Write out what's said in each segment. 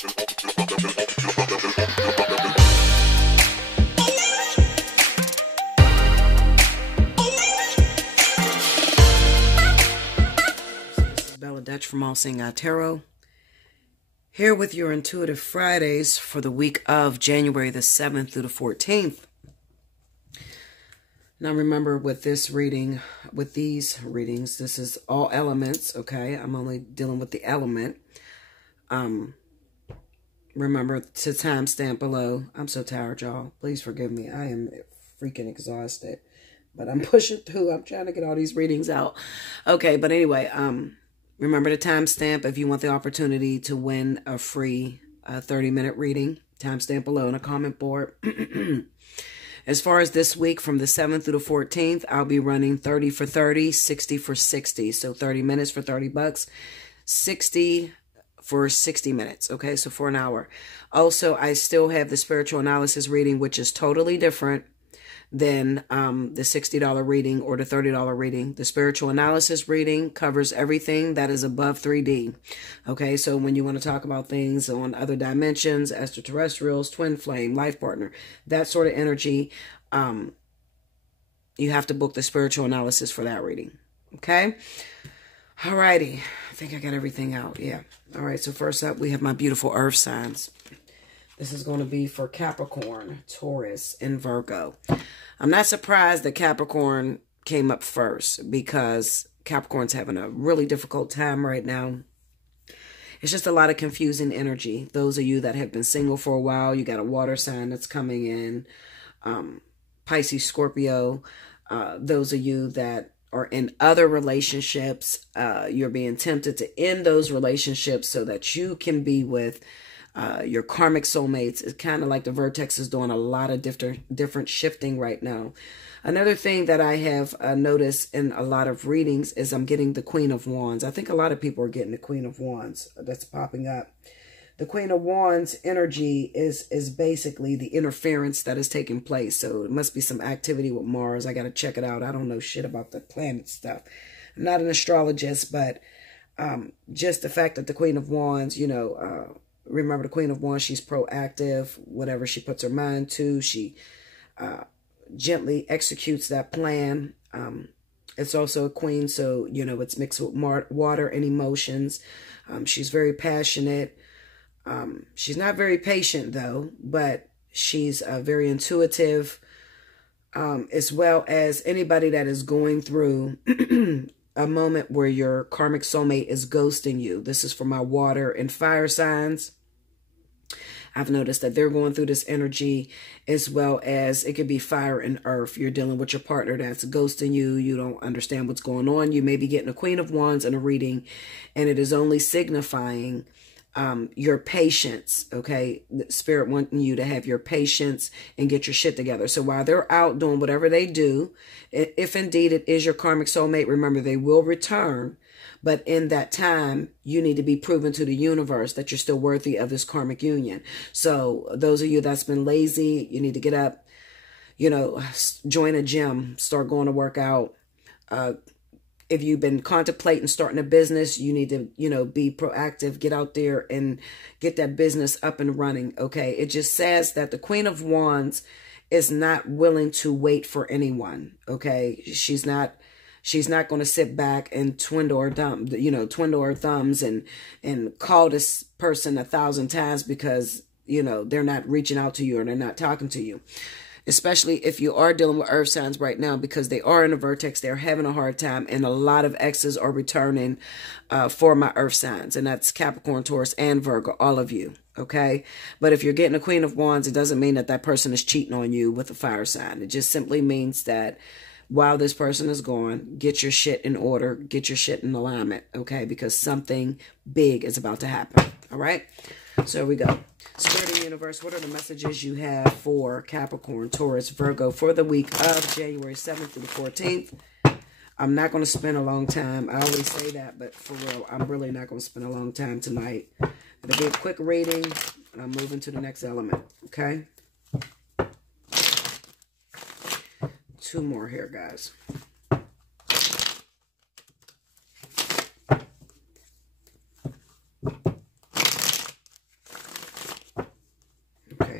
From Allseeingeyetarot, here with your Intuitive Fridays for the week of January the 7th through the 14th. Now remember, with this reading, with these readings, this is all elements, okay? I'm only dealing with the element. Remember to timestamp below. I'm so tired, y'all. Please forgive me. I am freaking exhausted, but I'm pushing through. I'm trying to get all these readings out. Okay, but anyway, remember the timestamp if you want the opportunity to win a free 30-minute reading. Timestamp below in a comment board. As far as this week, from the 7th through the 14th, I'll be running 30 for 30, 60 for 60. So 30 minutes for 30 bucks, 60 for 60 minutes. Okay, so for an hour. Also, I still have the spiritual analysis reading, which is totally different than the $60 reading or the $30 reading. The spiritual analysis reading covers everything that is above 3D. Okay, so when you want to talk about things on other dimensions, extraterrestrials, twin flame, life partner, that sort of energy, you have to book the spiritual analysis for that reading. Okay? Alrighty. I think I got everything out. Yeah. Alright, so first up, we have my beautiful earth signs. This is going to be for Capricorn, Taurus, and Virgo. I'm not surprised that Capricorn came up first because Capricorn's having a really difficult time right now. It's just a lot of confusing energy. Those of you that have been single for a while, you got a water sign that's coming in. Pisces, Scorpio. Those of you that are in other relationships, you're being tempted to end those relationships so that you can be with your karmic soulmates. It's kind of like the vertex is doing a lot of different shifting right now. Another thing that I have noticed in a lot of readings is I'm getting the Queen of Wands. I think a lot of people are getting the Queen of Wands that's popping up. The Queen of Wands energy is basically the interference that is taking place. So it must be some activity with Mars. I got to check it out. I don't know shit about the planet stuff. I'm not an astrologist, but just the fact that the Queen of Wands, you know, remember the Queen of Wands, she's proactive. Whatever she puts her mind to, she gently executes that plan. It's also a queen, so, you know, it's mixed with water and emotions. She's very passionate. She's not very patient, though, but she's very intuitive, as well as anybody that is going through a moment where your karmic soulmate is ghosting you. This is for my water and fire signs. I've noticed that they're going through this energy, as well as it could be fire and earth. You're dealing with your partner that's ghosting you. You don't understand what's going on. You may be getting a Queen of Wands in a reading, and it is only signifying your patience, okay? The Spirit wanting you to have your patience and get your shit together. So while they're out doing whatever they do, if indeed it is your karmic soulmate, remember they will return. But in that time, you need to be proven to the universe that you're still worthy of this karmic union. So those of you that's been lazy, you need to get up, you know, join a gym, start going to work out. If you've been contemplating starting a business, you need to, you know, be proactive, get out there and get that business up and running, okay? It just says that the Queen of Wands is not willing to wait for anyone, okay? She's not going to sit back and twiddle her thumbs and call this person 1,000 times because, you know, they're not reaching out to you or they're not talking to you. Especially if you are dealing with earth signs right now, because they are in a vertex, they're having a hard time, and a lot of exes are returning for my earth signs, and that's Capricorn, Taurus, and Virgo, all of you, okay? But if you're getting a Queen of Wands, it doesn't mean that that person is cheating on you with a fire sign. It just simply means that while this person is gone, get your shit in order, get your shit in alignment, okay? Because something big is about to happen, all right? So here we go. Spirit of the universe, what are the messages you have for Capricorn, Taurus, Virgo for the week of January 7th through the 14th? I'm not going to spend a long time. I always say that, but for real, I'm really not going to spend a long time tonight. It'll be a quick reading, and I'm moving to the next element, okay? 2 more here, guys.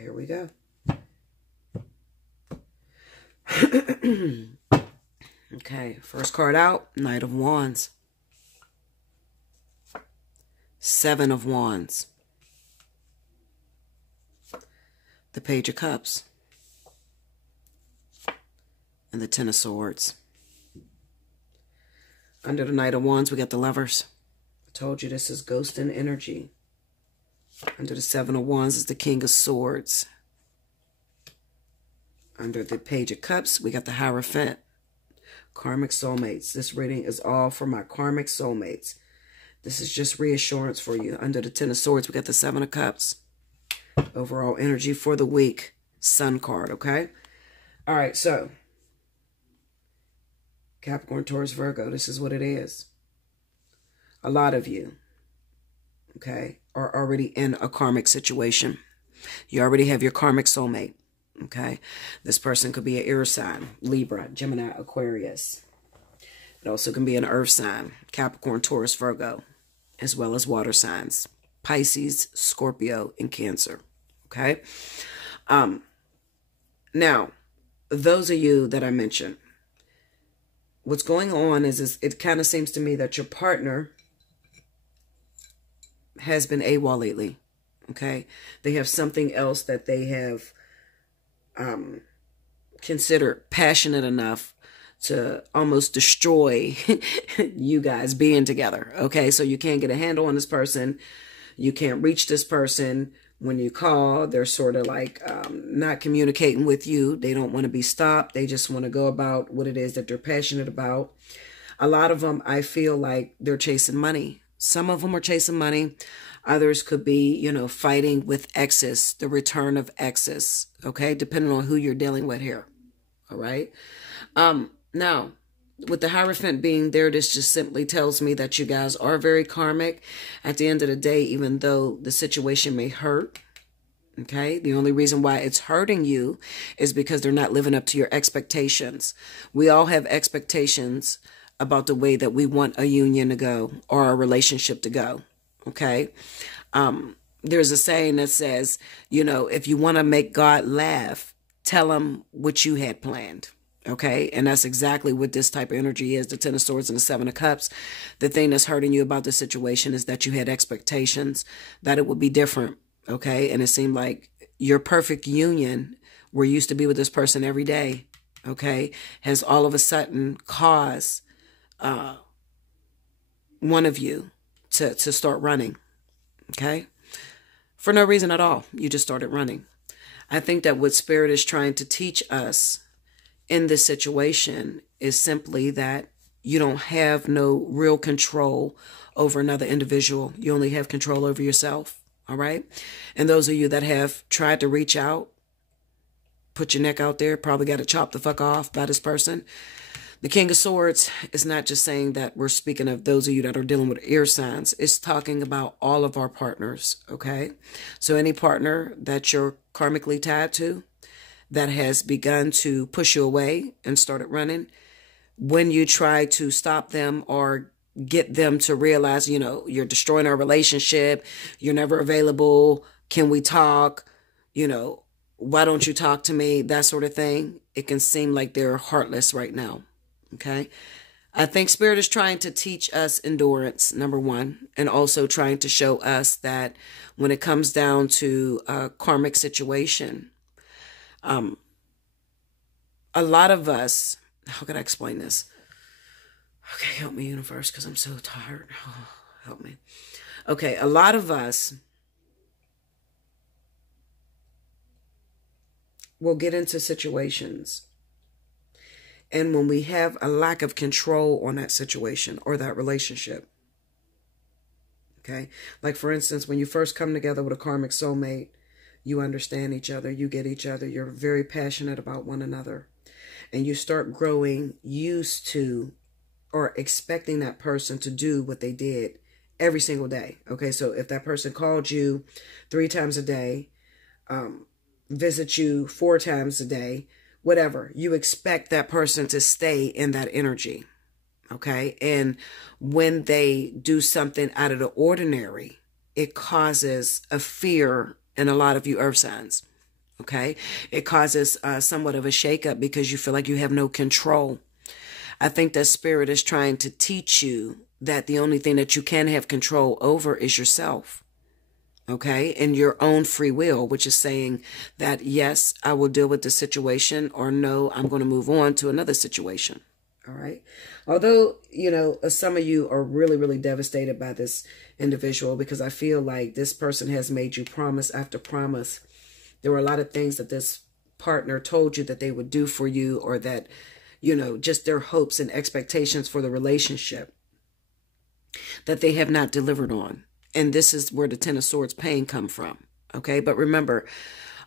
here we go. Okay, first card out, Knight of Wands. 7 of Wands. The Page of Cups. And the Ten of Swords. Under the Knight of Wands, we got the Lovers. I told you this is ghosting energy. Under the 7 of Wands is the King of Swords. Under the Page of Cups, we got the Hierophant. Karmic soulmates. This reading is all for my karmic soulmates. This is just reassurance for you. Under the 10 of Swords, we got the 7 of Cups. Overall energy for the week. Sun card, okay? All right, so Capricorn, Taurus, Virgo, this is what it is. A lot of you, okay, are already in a karmic situation. You already have your karmic soulmate, okay? This person could be an air sign, Libra, Gemini, Aquarius. It also can be an earth sign, Capricorn, Taurus, Virgo, as well as water signs, Pisces, Scorpio, and Cancer, okay? Now, those of you that I mentioned, what's going on is it kind of seems to me that your partner has been AWOL lately, okay? They have something else that they have considered passionate enough to almost destroy you guys being together, okay? So you can't get a handle on this person. You can't reach this person. When you call, they're sort of like not communicating with you. They don't want to be stopped. They just want to go about what it is that they're passionate about. A lot of them, I feel like they're chasing money. Some of them are chasing money. Others could be, you know, fighting with exes, the return of exes, okay? Depending on who you're dealing with here, all right? Now, with the Hierophant being there, this just simply tells me that you guys are very karmic. At the end of the day, even though the situation may hurt, okay, the only reason why it's hurting you is because they're not living up to your expectations. We all have expectations about the way that we want a union to go or a relationship to go, okay? There's a saying that says, you know, if you want to make God laugh, tell him what you had planned. Okay, and that's exactly what this type of energy is, the 10 of Swords and the 7 of Cups. The thing that's hurting you about this situation is that you had expectations that it would be different, okay? And it seemed like your perfect union, where you used to be with this person every day, okay, has all of a sudden caused one of you to start running, okay? For no reason at all. You just started running. I think that what Spirit is trying to teach us in this situation is simply that you don't have no real control over another individual. You only have control over yourself, all right? And those of you that have tried to reach out, put your neck out there, probably got to chop the fuck off by this person. The King of Swords is not just saying that we're speaking of those of you that are dealing with air signs. It's talking about all of our partners, okay? So any partner that you're karmically tied to, that has begun to push you away and started running, when you try to stop them or get them to realize, you know, you're destroying our relationship, you're never available, can we talk, you know, why don't you talk to me, that sort of thing, it can seem like they're heartless right now, okay? I think Spirit is trying to teach us endurance, number one, and also trying to show us that when it comes down to a karmic situation, a lot of us, how can I explain this? Okay, help me, universe, because I'm so tired. Oh, help me. Okay, a lot of us will get into situations, and when we have a lack of control on that situation or that relationship, okay, like for instance, when you first come together with a karmic soulmate, you understand each other, you get each other, you're very passionate about one another, and you start growing used to or expecting that person to do what they did every single day. Okay, so if that person called you 3 times a day, visit you 4 times a day, whatever, you expect that person to stay in that energy. Okay, and when they do something out of the ordinary, it causes a fear in a lot of you earth signs. Okay. It causes somewhat of a shakeup because you feel like you have no control. I think that spirit is trying to teach you that the only thing that you can have control over is yourself. Okay. And your own free will, which is saying that, yes, I will deal with the situation, or no, I'm going to move on to another situation. All right. Although, you know, some of you are really, really devastated by this individual, because I feel like this person has made you promise after promise. There were a lot of things that this partner told you that they would do for you, or that, you know, just their hopes and expectations for the relationship that they have not delivered on. And this is where the Ten of Swords pain come from. Okay. But remember,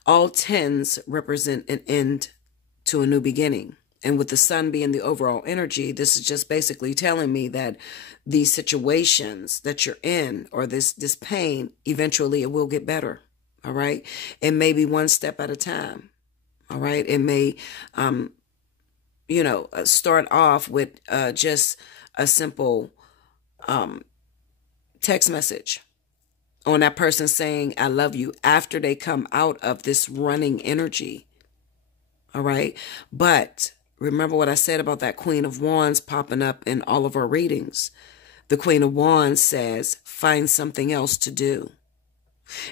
all tens represent an end to a new beginning. And with the sun being the overall energy, this is just basically telling me that these situations that you're in, or this pain, eventually it will get better. All right. It may be one step at a time. All right. It may, you know, start off with just a simple text message on that person saying, I love you, after they come out of this running energy. All right. But remember what I said about that Queen of Wands popping up in all of our readings. The Queen of Wands says, find something else to do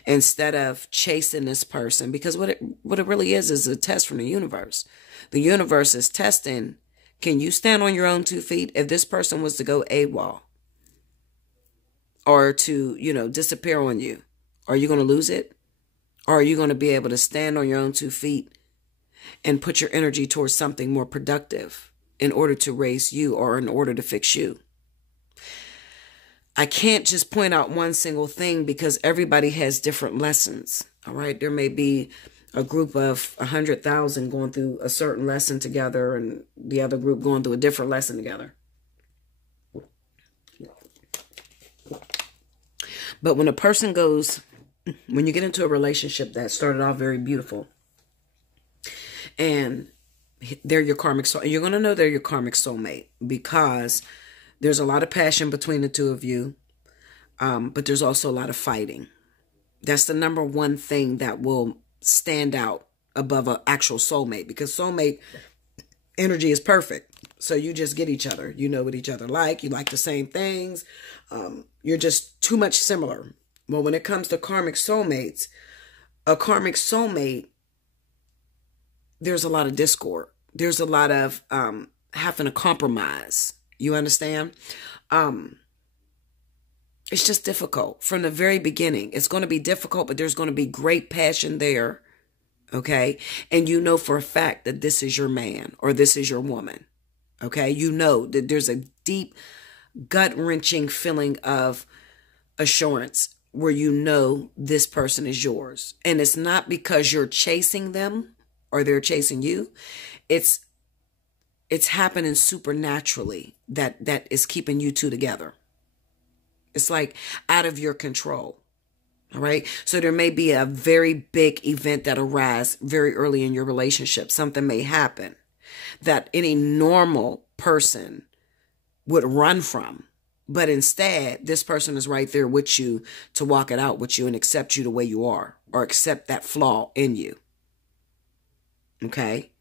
instead of chasing this person. Because what it really is a test from the universe. The universe is testing, can you stand on your own 2 feet? If this person was to go AWOL, or to, you know, disappear on you, are you going to lose it? Or are you going to be able to stand on your own 2 feet and put your energy towards something more productive in order to raise you, or in order to fix you? I can't just point out one single thing, because everybody has different lessons. All right. There may be a group of 100,000 going through a certain lesson together, and the other group going through a different lesson together. But when a person goes, when you get into a relationship that started off very beautiful, and they're your karmic soul, you're going to know they're your karmic soulmate, because there's a lot of passion between the two of you. But there's also a lot of fighting. That's the number one thing that will stand out above an actual soulmate, because soulmate energy is perfect. So you just get each other. You know what each other like. You like the same things. You're just too much similar. Well, when it comes to karmic soulmates, a karmic soulmate, there's a lot of discord. There's a lot of having to compromise. You understand? It's just difficult from the very beginning. It's going to be difficult, but there's going to be great passion there. Okay. And you know for a fact that this is your man, or this is your woman. Okay. You know that there's a deep, gut-wrenching feeling of assurance where you know this person is yours. And it's not because you're chasing them or they're chasing you. It's happening supernaturally that is keeping you two together. It's like out of your control. All right. So there may be a very big event that arises very early in your relationship. Something may happen that any normal person would run from. But instead, this person is right there with you to walk it out with you and accept you the way you are, or accept that flaw in you. Okay.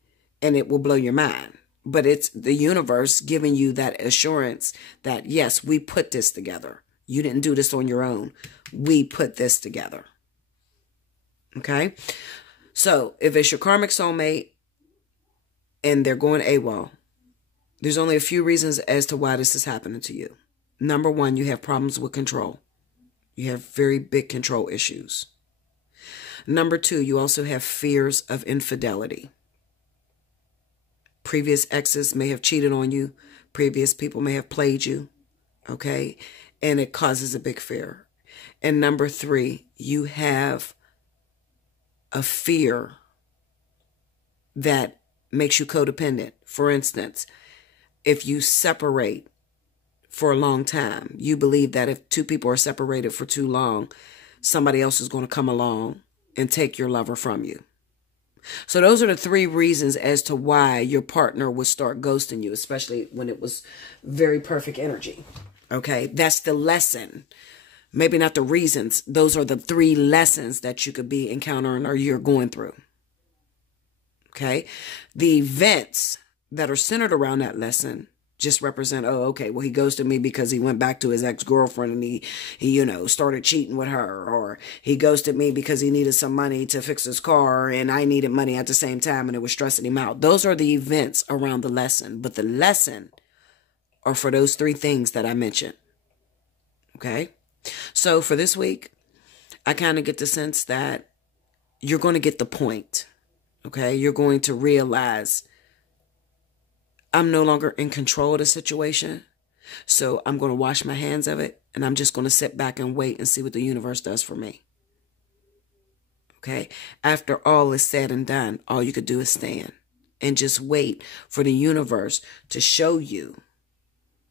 And it will blow your mind. But it's the universe giving you that assurance that, yes, we put this together. You didn't do this on your own. We put this together. Okay. So if it's your karmic soulmate and they're going AWOL, there's only a few reasons as to why this is happening to you. Number one, you have problems with control. You have very big control issues. Number two, you also have fears of infidelity. Previous exes may have cheated on you. Previous people may have played you. Okay. And it causes a big fear. And number three, you have a fear that makes you codependent. For instance, if you separate for a long time, you believe that if two people are separated for too long, somebody else is going to come along and take your lover from you. So those are the three reasons as to why your partner would start ghosting you, especially when it was very perfect energy. Okay, that's the lesson. Maybe not the reasons. Those are the three lessons that you could be encountering or you're going through. Okay. The events that are centered around that lesson just represent, oh, okay, well, he ghosted me because he went back to his ex-girlfriend and he, you know, started cheating with her, or he ghosted me because he needed some money to fix his car and I needed money at the same time and it was stressing him out. Those are the events around the lesson, but the lesson are for those three things that I mentioned. Okay. So for this week, I kind of get the sense that you're going to get the point. Okay. You're going to realize I'm no longer in control of the situation. So I'm going to wash my hands of it. And I'm just going to sit back and wait and see what the universe does for me. Okay. After all is said and done, all you could do is stand and just wait for the universe to show you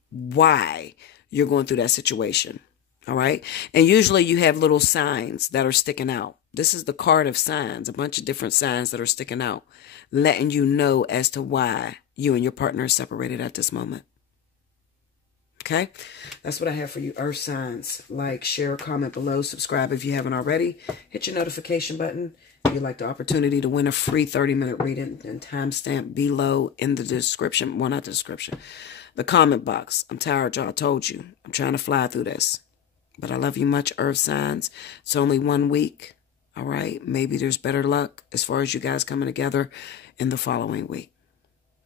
why you're going through that situation. All right. And usually you have little signs that are sticking out. This is the card of signs, a bunch of different signs that are sticking out, letting you know as to why you and your partner are separated at this moment. Okay. That's what I have for you, Earth signs. Like, share, comment below, subscribe if you haven't already. Hit your notification button. If you'd like the opportunity to win a free 30-minute reading, and timestamp below in the description. Well, not the description. The comment box. I'm tired, y'all. I told you. I'm trying to fly through this. But I love you much, Earth signs. It's only 1 week. All right. Maybe there's better luck as far as you guys coming together in the following week.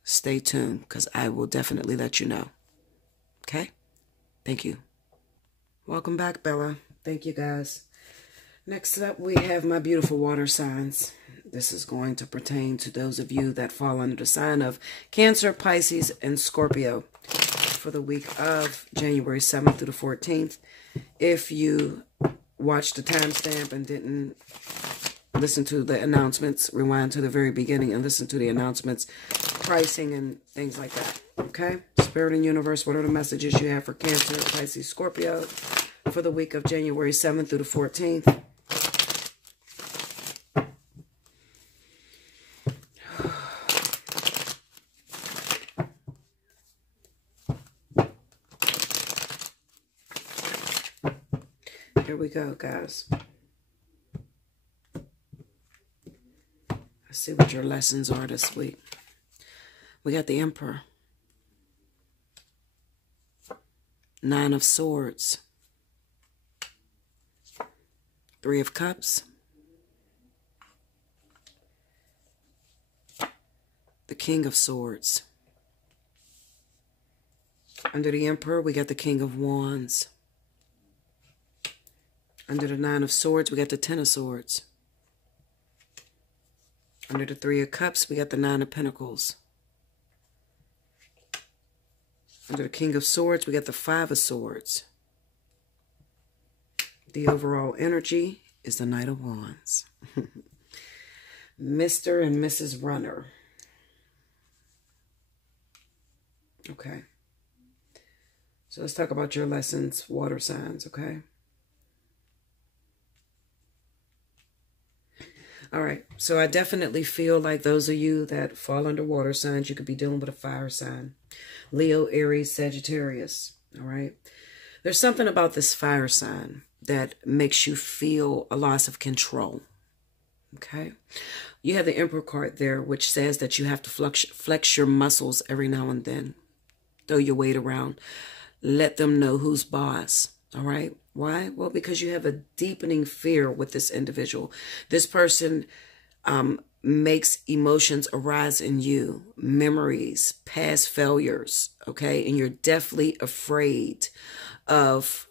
Stay tuned because I will definitely let you know. Okay? Thank you. Welcome back, Bella. Thank you, guys. Next up, we have my beautiful water signs. This is going to pertain to those of you that fall under the sign of Cancer, Pisces, and Scorpio for the week of January 7th through the 14th. If you watched the timestamp and didn't listen to the announcements, rewind to the very beginning and listen to the announcements, pricing and things like that. Okay? Spirit and universe, what are the messages you have for Cancer, Pisces, Scorpio for the week of January 7th through the 14th? Here we go, guys. Let's see what your lessons are this week. We got the Emperor. 9 of Swords. 3 of Cups. The King of Swords. Under the Emperor, we got the King of Wands. Under the 9 of Swords, we got the 10 of Swords. Under the 3 of Cups, we got the 9 of Pentacles. Under the King of Swords, we got the 5 of Swords. The overall energy is the Knight of Wands. Mr. and Mrs. Runner. Okay. So let's talk about your lessons, water signs, okay? All right. So I definitely feel like those of you that fall under water signs, you could be dealing with a fire sign. Leo, Aries, Sagittarius. All right. There's something about this fire sign that makes you feel a loss of control. Okay. You have the Emperor card there, which says that you have to flex your muscles every now and then. Throw your weight around. Let them know who's boss. All right. Why? Well, because you have a deepening fear with this individual. This person makes emotions arise in you, memories, past failures, okay? And you're deathly afraid of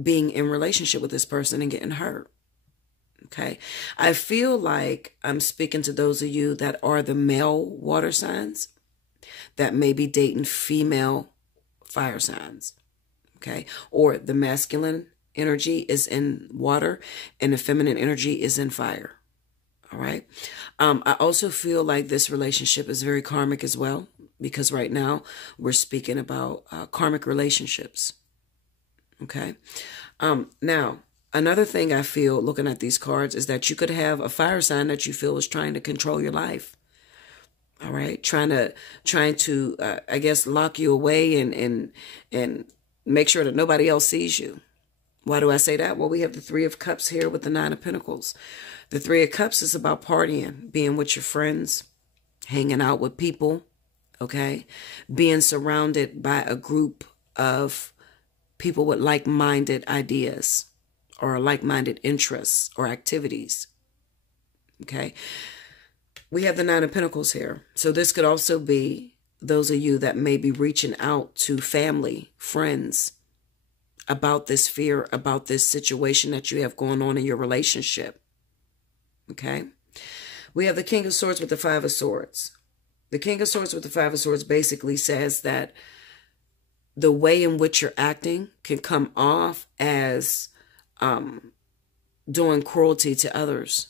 being in relationship with this person and getting hurt, okay? I feel like I'm speaking to those of you that are the male water signs that may be dating female fire signs, okay? Or the masculine energy is in water and the feminine energy is in fire. All right. I also feel like this relationship is very karmic as well, because right now we're speaking about karmic relationships. Okay. Now, another thing I feel looking at these cards is that you could have a fire sign that you feel is trying to control your life. All right. Trying to I guess, lock you away and make sure that nobody else sees you. Why do I say that? Well, we have the 3 of Cups here with the 9 of Pentacles. The 3 of Cups is about partying, being with your friends, hanging out with people, okay? Being surrounded by a group of people with like-minded ideas or like-minded interests or activities, okay? We have the Nine of Pentacles here. So this could also be those of you that may be reaching out to family, friends, about this fear, about this situation that you have going on in your relationship, okay? We have the King of Swords with the Five of Swords. The King of Swords with the Five of Swords basically says that the way in which you're acting can come off as doing cruelty to others.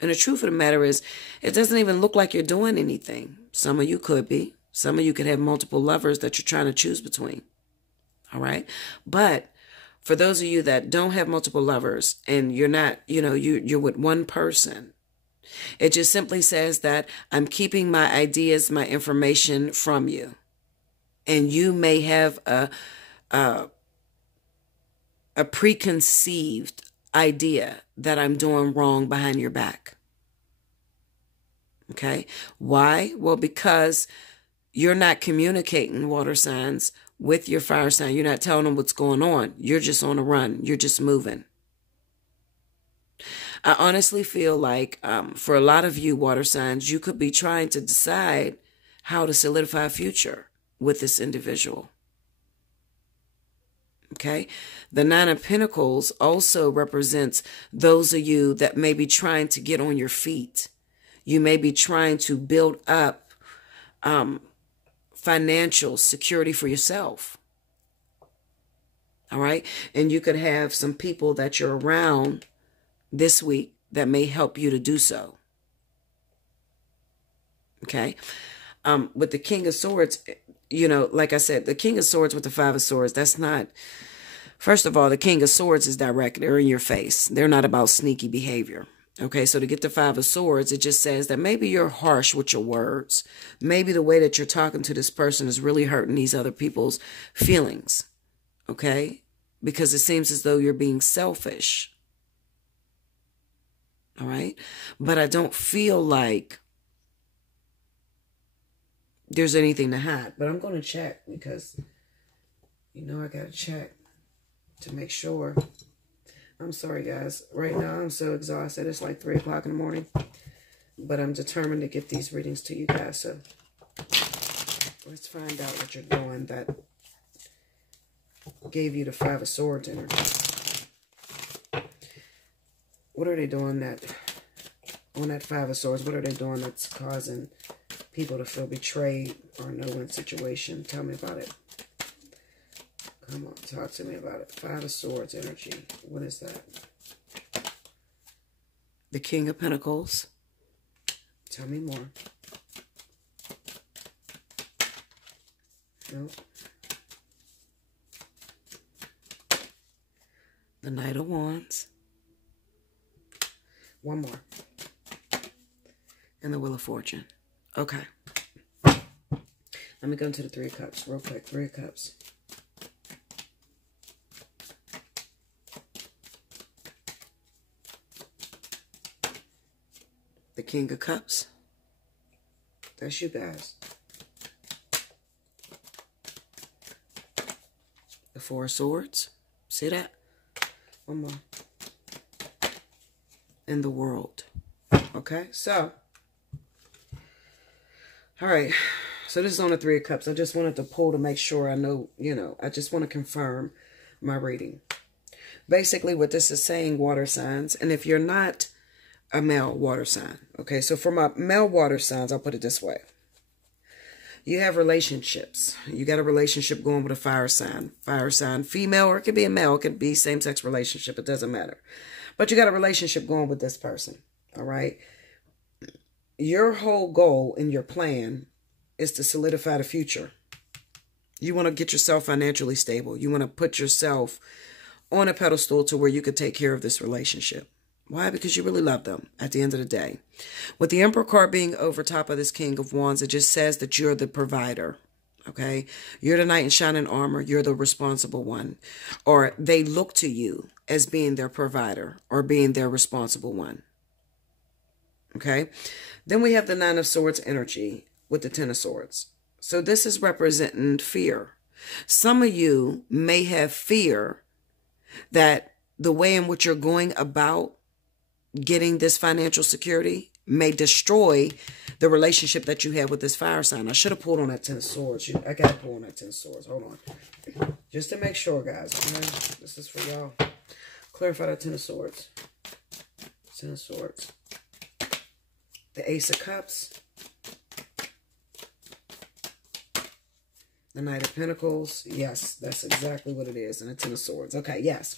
And the truth of the matter is, it doesn't even look like you're doing anything. Some of you could be. Some of you could have multiple lovers that you're trying to choose between. All right? But for those of you that don't have multiple lovers and you're not, you're with one person, it just simply says that I'm keeping my ideas, my information from you. And you may have a preconceived idea that I'm doing wrong behind your back. Okay? Why? Well, because you're not communicating, water signs, with your fire sign. You're not telling them what's going on. You're just on a run. You're just moving. I honestly feel like for a lot of you water signs, you could be trying to decide how to solidify a future with this individual. Okay? The Nine of Pentacles also represents those of you that may be trying to get on your feet. You may be trying to build up financial security for yourself. All right? And you could have some people that you're around this week that may help you to do so. Okay? With the King of Swords, like I said, the King of Swords with the Five of Swords, that's not... First of all, the King of Swords is direct. They're in your face. They're not about sneaky behavior. Okay, so to get the Five of Swords, it just says that maybe you're harsh with your words. Maybe the way that you're talking to this person is really hurting these other people's feelings. Okay? Because it seems as though you're being selfish. All right? But I don't feel like there's anything to hide. But I'm going to check because, I got to check to make sure. I'm sorry, guys. Right now, I'm so exhausted. It's like 3 o'clock in the morning. But I'm determined to get these readings to you guys. So let's find out what you're doing that gave you the Five of Swords energy. What are they doing on that Five of Swords? What are they doing that's causing people to feel betrayed or no-win situation? Tell me about it. Come on, talk to me about it. Five of Swords energy. What is that? The King of Pentacles. Tell me more. Nope. The Knight of Wands. One more. And the Wheel of Fortune. Okay. Let me go into the Three of Cups real quick. Three of Cups. The King of Cups. That's you guys. The Four of Swords. See that? One more. In the World. Okay, so. All right. So this is on the Three of Cups. I just wanted to pull to make sure I know, I just want to confirm my reading. Basically, what this is saying, water signs, and if you're not a male water sign. Okay, so for my male water signs, I'll put it this way. You have relationships. You got a relationship going with a fire sign. Fire sign, female, or it could be a male. It could be same-sex relationship. It doesn't matter. But you got a relationship going with this person. All right? Your whole goal and your plan is to solidify the future. You want to get yourself financially stable. You want to put yourself on a pedestal to where you could take care of this relationship. Why? Because you really love them at the end of the day. With the Emperor card being over top of this King of Wands, it just says that you're the provider. Okay? You're the knight in shining armor. You're the responsible one. Or they look to you as being their provider or being their responsible one. Okay. Then we have the Nine of Swords energy with the Ten of Swords. So this is representing fear. Some of you may have fear that the way in which you're going about getting this financial security may destroy the relationship that you have with this fire sign. I should have pulled on that Ten of Swords. I got to pull on that Ten of Swords. Hold on. Just to make sure, guys. Okay? This is for y'all. Clarify that Ten of Swords. Ten of Swords. The Ace of Cups. The Knight of Pentacles. Yes, that's exactly what it is. And the Ten of Swords. Okay, yes.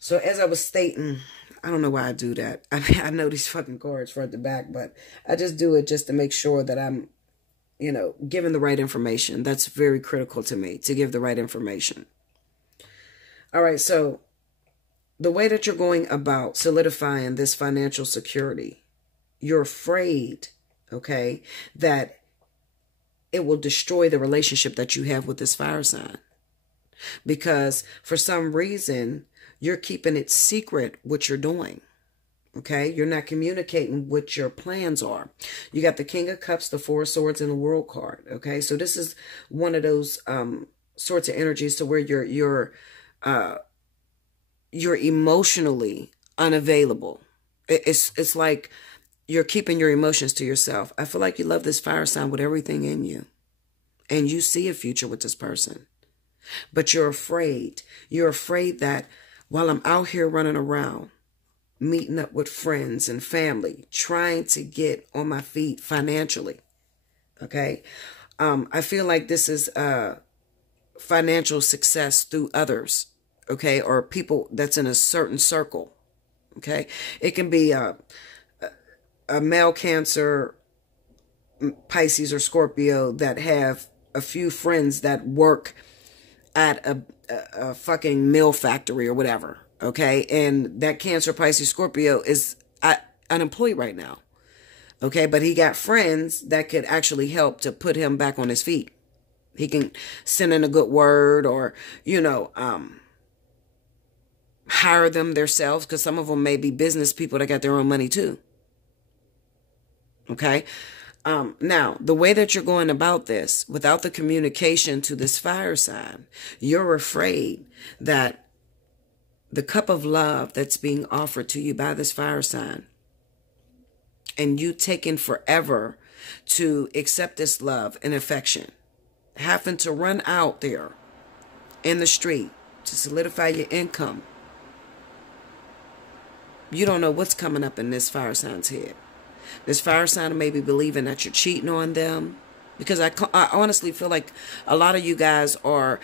So as I was stating, I don't know why I do that. I mean, I know these fucking cards front to back, but I just do it just to make sure that I'm, you know, giving the right information. That's very critical to me, to give the right information. All right, so the way that you're going about solidifying this financial security, you're afraid, okay, that it will destroy the relationship that you have with this fire sign. Because for some reason, you're keeping it secret what you're doing. Okay? You're not communicating what your plans are. You got the King of Cups, the Four of Swords, and the World card. Okay? So this is one of those sorts of energies to where you're emotionally unavailable. It's like you're keeping your emotions to yourself. I feel like you love this fire sign with everything in you. And you see a future with this person. But you're afraid. You're afraid that while I'm out here running around, meeting up with friends and family, trying to get on my feet financially, okay? I feel like this is financial success through others, okay? Or people that's in a certain circle, okay? It can be a male Cancer, Pisces, or Scorpio that have a few friends that work at a fucking mill factory or whatever, okay? And that Cancer, Pisces, Scorpio is unemployed right now, okay? But he got friends that could actually help to put him back on his feet. He can send in a good word or, you know, hire them themselves, because some of them may be business people that got their own money too, okay? Now, the way that you're going about this, without the communication to this fire sign, you're afraid that the cup of love that's being offered to you by this fire sign, and you taking forever to accept this love and affection, having to run out there in the street to solidify your income, you don't know what's coming up in this fire sign's head. This fire sign may be believing that you're cheating on them. Because I honestly feel like a lot of you guys are...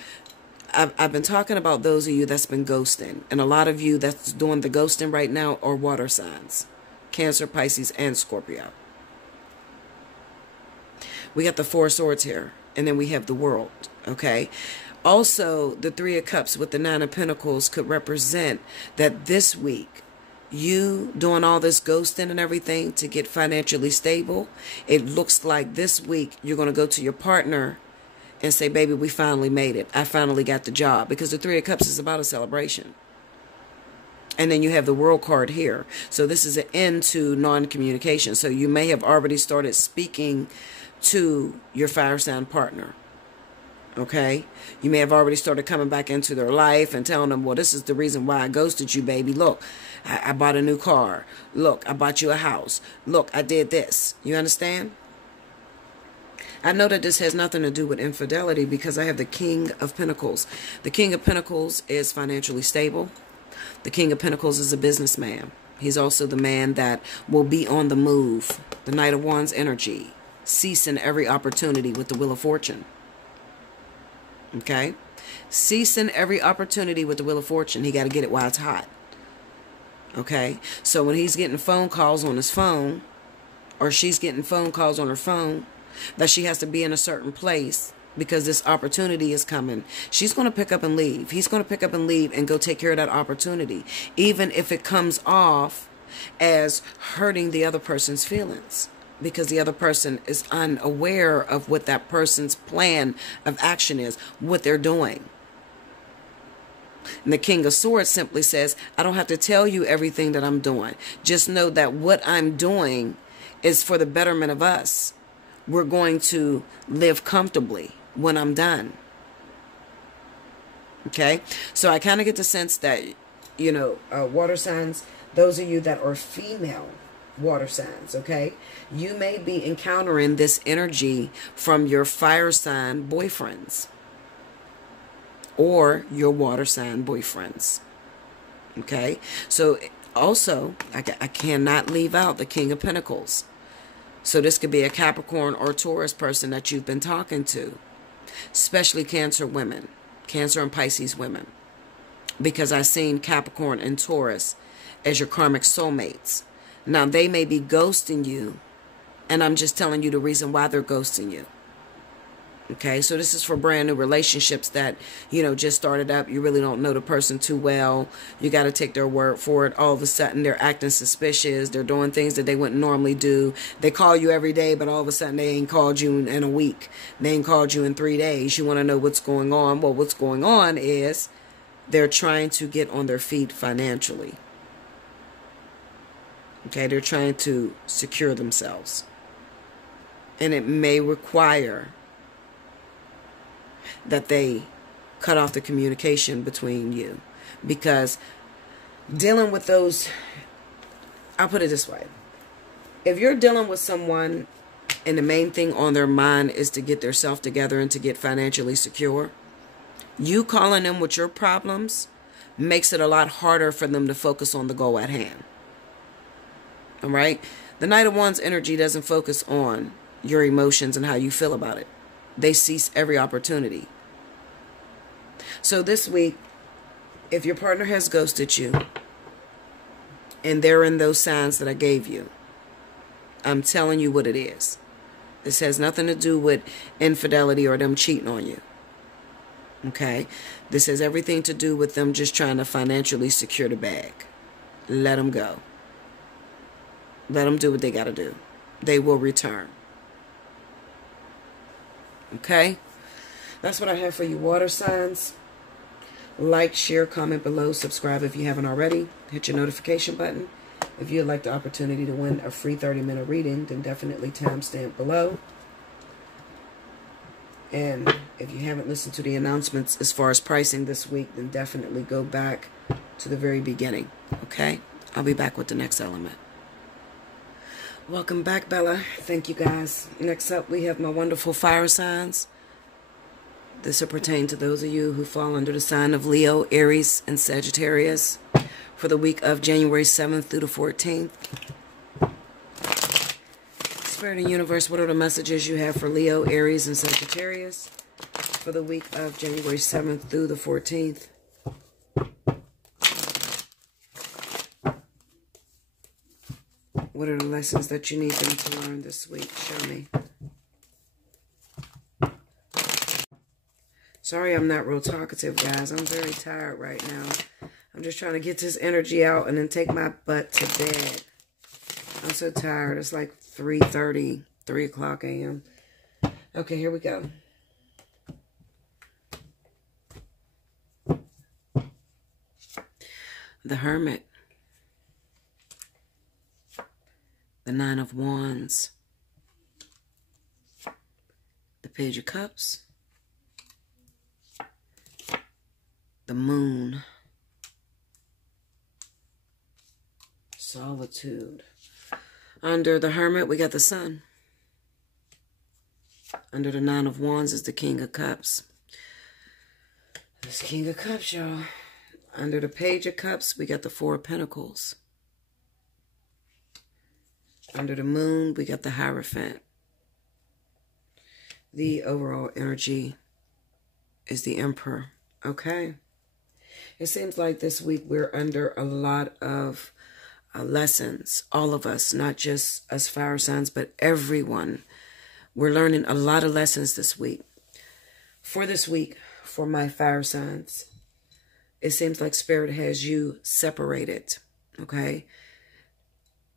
I've been talking about those of you that's been ghosting. And a lot of you that's doing the ghosting right now are water signs. Cancer, Pisces, and Scorpio. We got the Four of Swords here. And then we have the World. Okay? Also, the Three of Cups with the Nine of Pentacles could represent that this week, you doing all this ghosting and everything to get financially stable, it looks like this week you're going to go to your partner and say, baby, we finally made it. I finally got the job. Because the Three of Cups is about a celebration. And then you have the World card here. So this is an end to non-communication. So you may have already started speaking to your fire sign partner. Okay? You may have already started coming back into their life and telling them, well, this is the reason why I ghosted you, baby. Look, I bought a new car. Look, I bought you a house. Look, I did this. You understand? I know that this has nothing to do with infidelity because I have the King of Pentacles. The King of Pentacles is financially stable. The King of Pentacles is a businessman. He's also the man that will be on the move. The Knight of Wands energy. Seizing every opportunity with the Wheel of Fortune. Okay? Seizing every opportunity with the Wheel of Fortune. He got to get it while it's hot. Okay? So when he's getting phone calls on his phone, or she's getting phone calls on her phone, that she has to be in a certain place because this opportunity is coming, she's going to pick up and leave. He's going to pick up and leave and go take care of that opportunity, even if it comes off as hurting the other person's feelings, because the other person is unaware of what that person's plan of action is, what they're doing. And the King of Swords simply says, I don't have to tell you everything that I'm doing. Just know that what I'm doing is for the betterment of us. We're going to live comfortably when I'm done. Okay? So I kind of get the sense that, water signs, those of you that are female water signs, okay? You may be encountering this energy from your fire sign boyfriends or your water sign boyfriends. Okay? So also, I cannot leave out the King of Pentacles. So this could be a Capricorn or Taurus person that you've been talking to, especially Cancer women, Cancer and Pisces women, because I've seen Capricorn and Taurus as your karmic soulmates. Now, they may be ghosting you, and I'm just telling you the reason why they're ghosting you. Okay, so this is for brand new relationships that, just started up. You really don't know the person too well. You got to take their word for it. All of a sudden, they're acting suspicious. They're doing things that they wouldn't normally do. They call you every day, but all of a sudden, they ain't called you in a week. They ain't called you in 3 days. You want to know what's going on. Well, what's going on is they're trying to get on their feet financially. Okay, they're trying to secure themselves. And it may require that they cut off the communication between you. Because dealing with those, I'll put it this way. If you're dealing with someone and the main thing on their mind is to get themselves together and to get financially secure, you calling them with your problems makes it a lot harder for them to focus on the goal at hand. All right? The Knight of Wands energy doesn't focus on your emotions and how you feel about it. They seize every opportunity. So this week, if your partner has ghosted you and they're in those signs that I gave you, I'm telling you what it is. This has nothing to do with infidelity or them cheating on you. Okay? This has everything to do with them just trying to financially secure the bag. Let them go. Let them do what they got to do. They will return. Okay? That's what I have for you, water signs. Like, share, comment below. Subscribe if you haven't already. Hit your notification button. If you'd like the opportunity to win a free 30-minute reading, then definitely timestamp below. And if you haven't listened to the announcements as far as pricing this week, then definitely go back to the very beginning. Okay? I'll be back with the next element. Welcome back, Bella. Thank you, guys. Next up, we have my wonderful fire signs. This will pertain to those of you who fall under the sign of Leo, Aries, and Sagittarius for the week of January 7th through the 14th. Spirit and Universe, what are the messages you have for Leo, Aries, and Sagittarius for the week of January 7th through the 14th? What are the lessons that you need them to learn this week? Show me. Sorry I'm not real talkative, guys. I'm very tired right now. I'm just trying to get this energy out and then take my butt to bed. I'm so tired. It's like 3:30, 3 o'clock a.m. Okay, here we go. The Hermit. The Nine of Wands, the Page of Cups, the Moon, Solitude. Under the Hermit, we got the Sun. Under the Nine of Wands is the King of Cups. This King of Cups, y'all. Under the Page of Cups, we got the Four of Pentacles. Under the Moon, we got the Hierophant. The overall energy is the Emperor. Okay. It seems like this week we're under a lot of lessons. All of us, not just us fire signs, but everyone. We're learning a lot of lessons this week. For this week, for my fire signs, it seems like Spirit has you separated. Okay.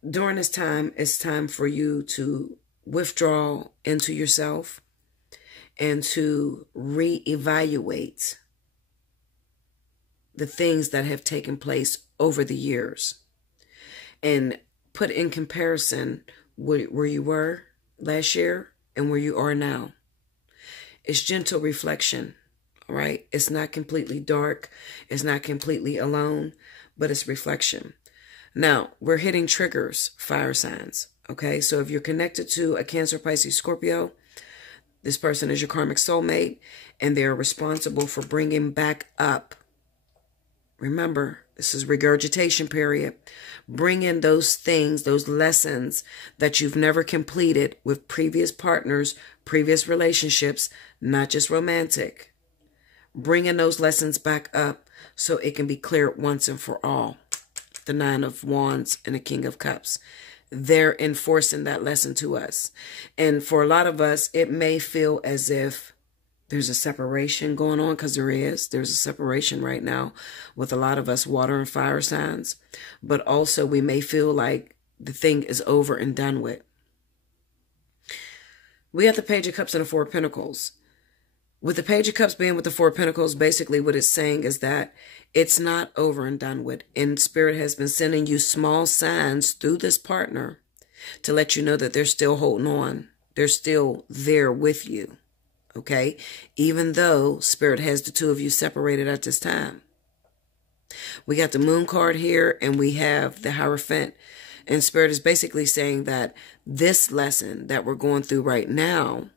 During this time, it's time for you to withdraw into yourself and to reevaluate the things that have taken place over the years and put in comparison where you were last year and where you are now. It's gentle reflection, all right? It's not completely dark. It's not completely alone, but it's reflection. Now, we're hitting triggers, fire signs, okay? So if you're connected to a Cancer, Pisces, Scorpio, this person is your karmic soulmate, and they're responsible for bringing back up. Remember, this is regurgitation period. Bring in those things, those lessons that you've never completed with previous partners, previous relationships, not just romantic. Bring in those lessons back up so it can be cleared once and for all. The Nine of Wands and the King of Cups. They're enforcing that lesson to us. And for a lot of us, it may feel as if there's a separation going on, because there is. There's a separation right now with a lot of us water and fire signs. But also we may feel like the thing is over and done with. We have the Page of Cups and the Four of Pentacles. With the Page of Cups being with the Four of Pentacles, basically what it's saying is that it's not over and done with. And Spirit has been sending you small signs through this partner to let you know that they're still holding on. They're still there with you. Okay? Even though Spirit has the two of you separated at this time. We got the Moon card here, and we have the Hierophant. And Spirit is basically saying that this lesson that we're going through right now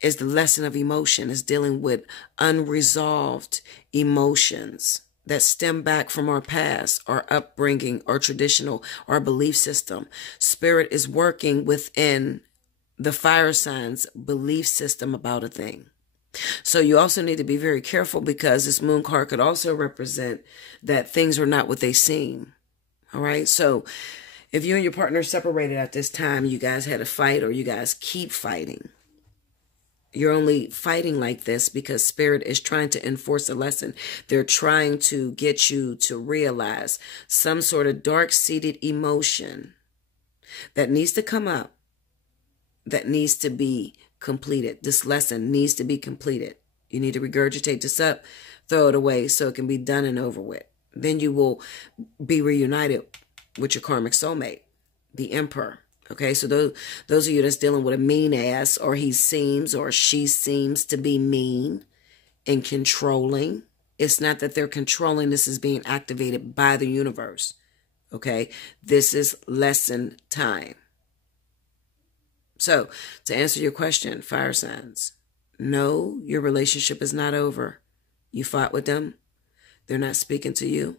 is the lesson of emotion, is dealing with unresolved emotions that stem back from our past, our upbringing, our traditional, our belief system. Spirit is working within the fire signs' belief system about a thing. So you also need to be very careful, because this Moon card could also represent that things are not what they seem. All right. So if you and your partner separated at this time, you guys had a fight, or you guys keep fighting. You're only fighting like this because Spirit is trying to enforce a lesson. They're trying to get you to realize some sort of dark-seated emotion that needs to come up, that needs to be completed. This lesson needs to be completed. You need to regurgitate this up, throw it away so it can be done and over with. Then you will be reunited with your karmic soulmate, the Emperor. Okay, so those of you that's dealing with a mean ass, or he seems or she seems to be mean and controlling. It's not that they're controlling. This is being activated by the universe. Okay, this is lesson time. So to answer your question, fire signs, no, your relationship is not over. You fought with them. They're not speaking to you.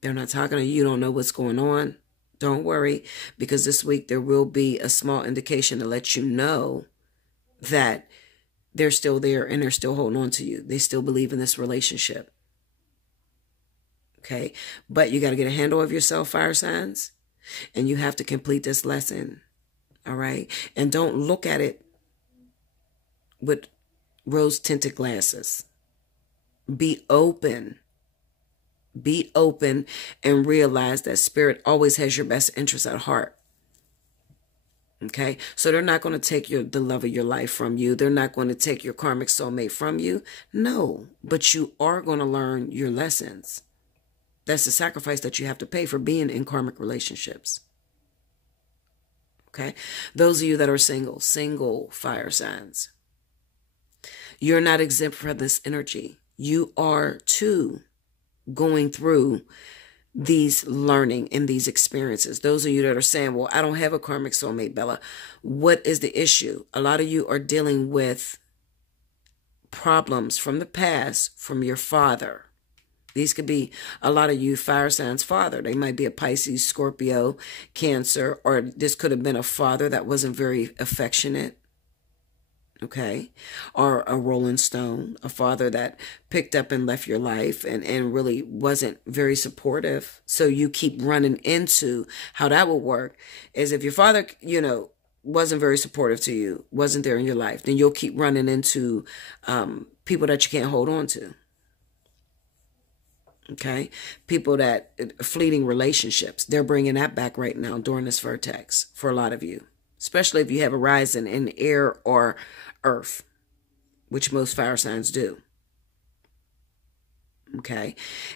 They're not talking to you. You don't know what's going on. Don't worry, because this week there will be a small indication to let you know that they're still there and they're still holding on to you. They still believe in this relationship. Okay, but you got to get a handle of yourself, fire signs, and you have to complete this lesson. All right, and don't look at it with rose-tinted glasses. Be open. Be open and realize that Spirit always has your best interest at heart. Okay? So they're not going to take the love of your life from you. They're not going to take your karmic soulmate from you. No, but you are going to learn your lessons. That's the sacrifice that you have to pay for being in karmic relationships. Okay? Those of you that are single fire signs, you're not exempt from this energy. You are too going through these learning and these experiences. Those of you that are saying, well, I don't have a karmic soulmate, Bella. What is the issue? A lot of you are dealing with problems from the past, from your father. These could be a lot of you fire signs' father. They might be a Pisces, Scorpio, Cancer, or this could have been a father that wasn't very affectionate. Okay, or a rolling stone, a father that picked up and left your life and really wasn't very supportive. So you keep running into how that will work is if your father, wasn't very supportive to you, wasn't there in your life, then you'll keep running into people that you can't hold on to. Okay, people that fleeting relationships, they're bringing that back right now during this vertex for a lot of you. Especially if you have a rising in air or earth, which most fire signs do. Okay.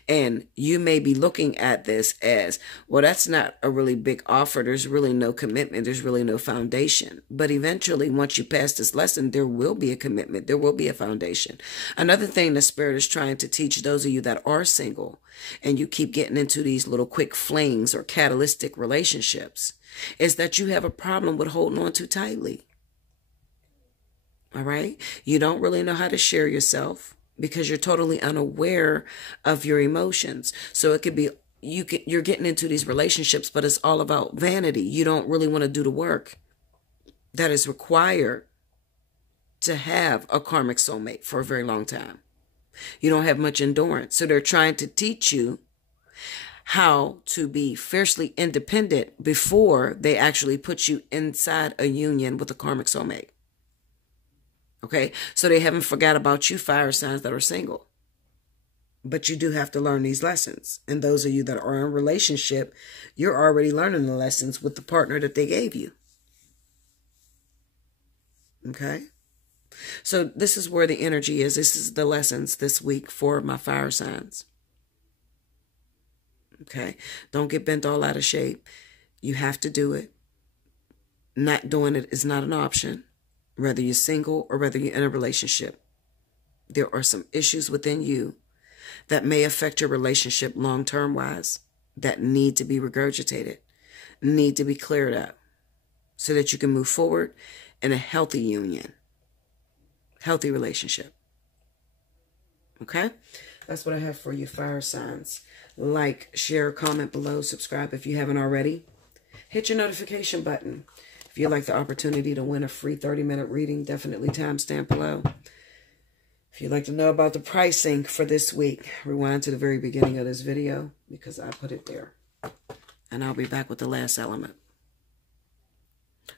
And you may be looking at this as, well, that's not a really big offer. There's really no commitment. There's really no foundation. But eventually, once you pass this lesson, there will be a commitment. There will be a foundation. Another thing the Spirit is trying to teach those of you that are single and you keep getting into these little quick flings or catalytic relationships is that you have a problem with holding on too tightly. All right. You don't really know how to share yourself, because you're totally unaware of your emotions. So it could be you're getting into these relationships, but it's all about vanity. You don't really want to do the work that is required to have a karmic soulmate for a very long time. You don't have much endurance. So they're trying to teach you how to be fiercely independent before they actually put you inside a union with a karmic soulmate. Okay, so they haven't forgot about you fire signs that are single. But you do have to learn these lessons. And those of you that are in a relationship, you're already learning the lessons with the partner that they gave you. Okay, so this is where the energy is. This is the lessons this week for my fire signs. Okay, don't get bent all out of shape. You have to do it. Not doing it is not an option. Whether you're single or whether you're in a relationship, there are some issues within you that may affect your relationship long-term wise that need to be regurgitated, need to be cleared up so that you can move forward in a healthy union, healthy relationship. Okay? That's what I have for you, fire signs. Like, share, comment below, subscribe if you haven't already. Hit your notification button. If you'd like the opportunity to win a free 30-minute reading, definitely timestamp below. If you'd like to know about the pricing for this week, rewind to the very beginning of this video because I put it there. And I'll be back with the last element.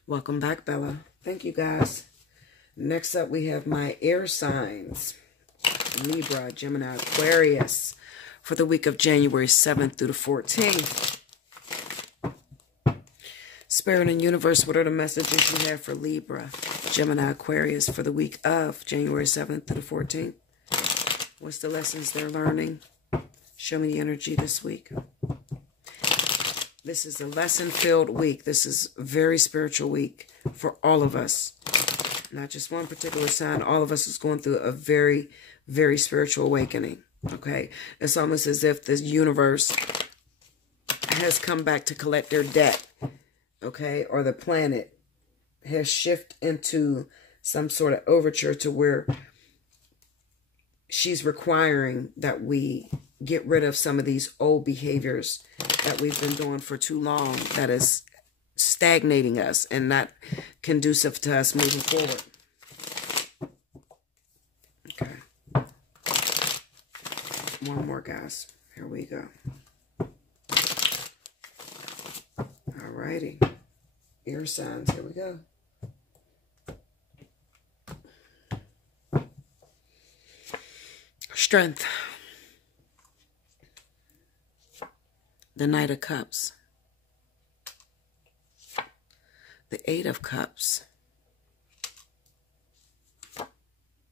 Welcome back, Bella. Thank you, guys. Next up, we have my air signs. Libra, Gemini, Aquarius for the week of January 7th through the 14th. Spirit and Universe, what are the messages you have for Libra, Gemini, Aquarius for the week of January 7th to the 14th? What's the lessons they're learning? Show me the energy this week. This is a lesson-filled week. This is a very spiritual week for all of us. Not just one particular sign. All of us is going through a very, very spiritual awakening. Okay? It's almost as if the universe has come back to collect their debt. Okay, or the planet has shifted into some sort of overture to where she's requiring that we get rid of some of these old behaviors that we've been doing for too long that is stagnating us and not conducive to us moving forward. Okay. One more, guys. Here we go. Alrighty. Air signs. Here we go. Strength. The Knight of Cups. The Eight of Cups.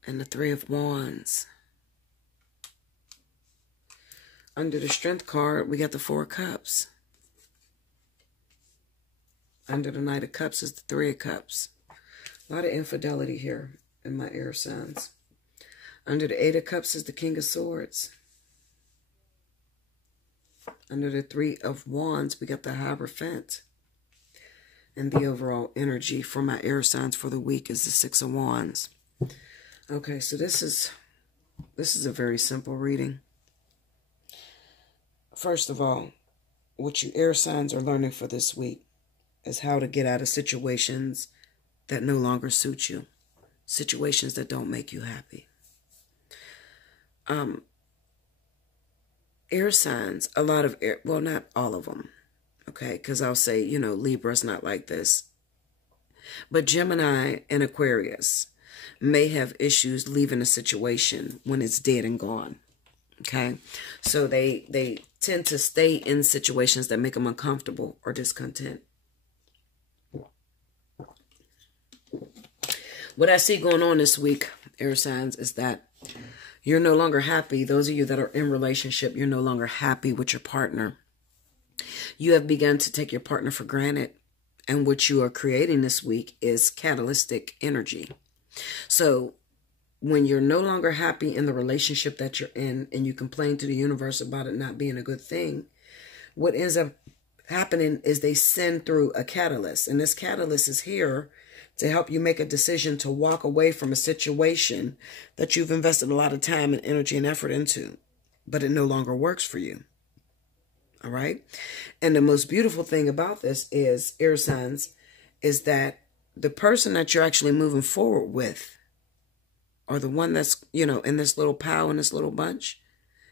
And the Three of Wands. Under the Strength card, we got the Four of Cups. Under the Knight of Cups is the Three of Cups. A lot of infidelity here in my air signs. Under the Eight of Cups is the King of Swords. Under the Three of Wands, we got the Hierophant. And the overall energy for my air signs for the week is the Six of Wands. Okay, so this is a very simple reading. First of all, what you air signs are learning for this week is how to get out of situations that no longer suit you. Situations that don't make you happy. Air signs, a lot of air, well, not all of them, okay? Because I'll say, you know, Libra's not like this. But Gemini and Aquarius may have issues leaving a situation when it's dead and gone, okay? So they tend to stay in situations that make them uncomfortable or discontent. What I see going on this week, air signs, is that You're no longer happy. Those of you that are in relationship, you're no longer happy with your partner. You have begun to take your partner for granted. And what you are creating this week is catalytic energy. So when you're no longer happy in the relationship that you're in and you complain to the universe about it not being a good thing, what ends up happening is they send through a catalyst. And this catalyst is here to help you make a decision to walk away from a situation that you've invested a lot of time and energy and effort into, but it no longer works for you. All right. And the most beautiful thing about this is, air signs, is that the person that you're actually moving forward with, or the one that's, in this little pile, in this little bunch,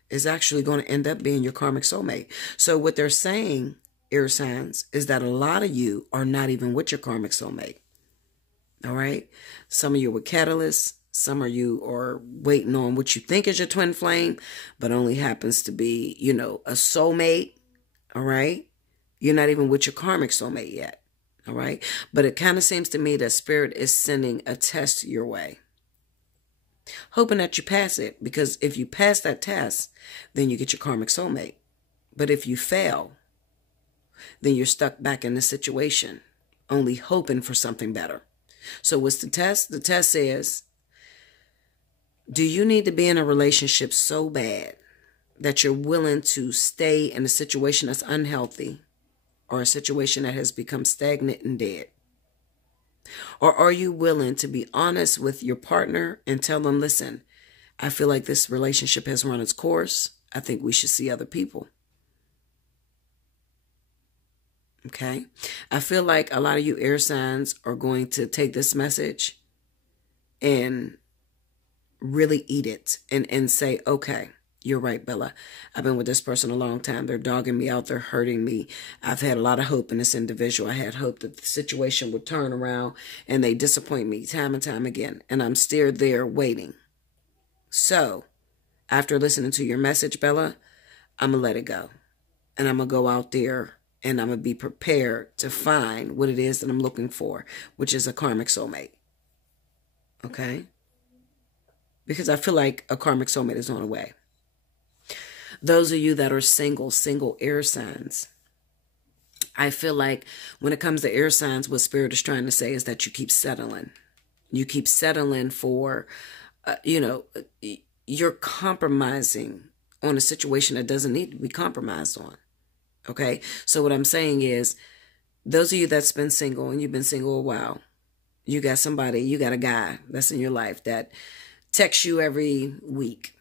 is actually going to end up being your karmic soulmate. So what they're saying, air signs, is that a lot of you are not even with your karmic soulmate. All right. Some of you are with catalysts. Some of you are waiting on what you think is your twin flame, but only happens to be, a soulmate. All right. You're not even with your karmic soulmate yet. All right. But it kind of seems to me that Spirit is sending a test your way, hoping that you pass it, because if you pass that test, then you get your karmic soulmate. But if you fail, then you're stuck back in the situation, only hoping for something better. So what's the test? The test is, do you need to be in a relationship so bad that you're willing to stay in a situation that's unhealthy, or a situation that has become stagnant and dead? Or are you willing to be honest with your partner and tell them, listen, I feel like this relationship has run its course. I think we should see other people. Okay. I feel like a lot of you air signs are going to take this message and really eat it and say, okay, you're right, Bella. I've been with this person a long time. They're dogging me out. They're hurting me. I've had a lot of hope in this individual. I had hope that the situation would turn around, and they disappoint me time and time again. And I'm still there waiting. So after listening to your message, Bella, I'm going to let it go. And I'm going to go out there and I'm going to be prepared to find what it is that I'm looking for, which is a karmic soulmate. Okay? Because I feel like a karmic soulmate is on the way. Those of you that are single air signs, I feel like when it comes to air signs, what Spirit is trying to say is that you keep settling. You keep settling for, you're compromising on a situation that doesn't need to be compromised on. Okay? So what I'm saying is, those of you that's been single and you've been single a while, you got somebody, you got a guy that's in your life that texts you every week,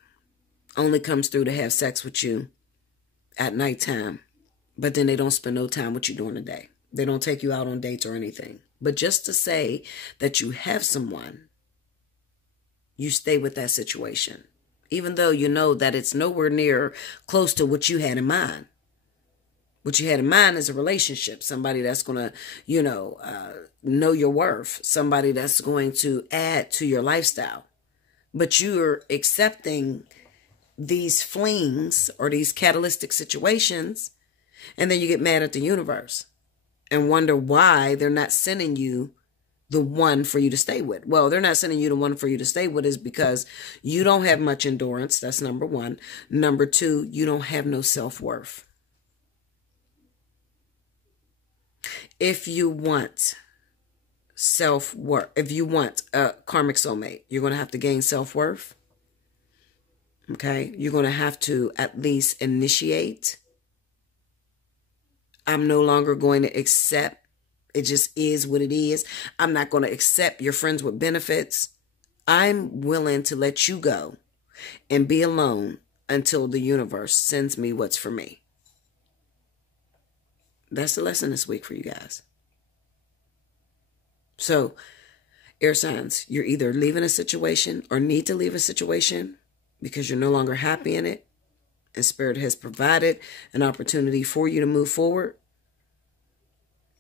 only comes through to have sex with you at nighttime, but then they don't spend no time with you during the day. They don't take you out on dates or anything. But just to say that you have someone, you stay with that situation, even though you know that it's nowhere near close to what you had in mind. What you had in mind is a relationship, somebody that's going to, know your worth, somebody that's going to add to your lifestyle. But you're accepting these flings or these catalytic situations, and then you get mad at the universe and wonder why they're not sending you the one for you to stay with. Well, they're not sending you the one for you to stay with is because you don't have much endurance. That's number one. Number two, you don't have no self-worth. If you want self-worth, if you want a karmic soulmate, you're going to have to gain self-worth. Okay? You're going to have to at least initiate. I'm no longer going to accept. It just is what it is. I'm not going to accept your friends with benefits. I'm willing to let you go and be alone until the universe sends me what's for me. That's the lesson this week for you guys. So, air signs, you're either leaving a situation or need to leave a situation because you're no longer happy in it, and Spirit has provided an opportunity for you to move forward.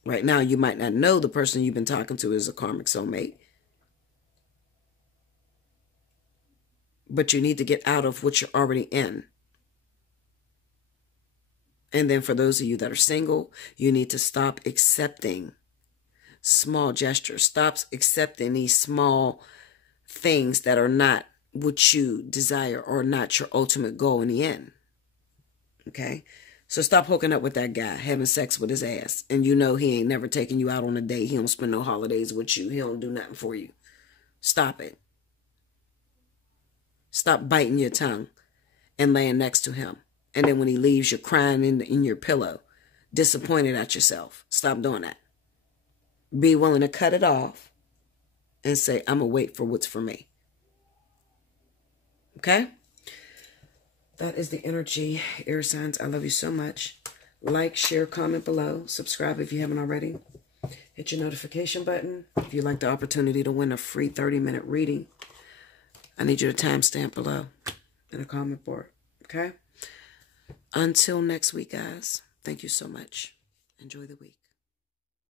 Right now, you might not know the person you've been talking to is a karmic soulmate, but you need to get out of what you're already in. And then for those of you that are single, you need to stop accepting small gestures. Stop accepting these small things that are not what you desire or not your ultimate goal in the end. Okay? So stop hooking up with that guy, having sex with his ass. And you know he ain't never taking you out on a date. He don't spend no holidays with you. He don't do nothing for you. Stop it. Stop biting your tongue and laying next to him. And then when he leaves, you're crying in your pillow, disappointed at yourself. Stop doing that. Be willing to cut it off and say, I'm going to wait for what's for me. Okay? That is the energy, air signs. I love you so much. Like, share, comment below. Subscribe if you haven't already. Hit your notification button. If you'd like the opportunity to win a free 30-minute reading, I need you to timestamp below in a comment board. Okay? Until next week, guys. Thank you so much. Enjoy the week.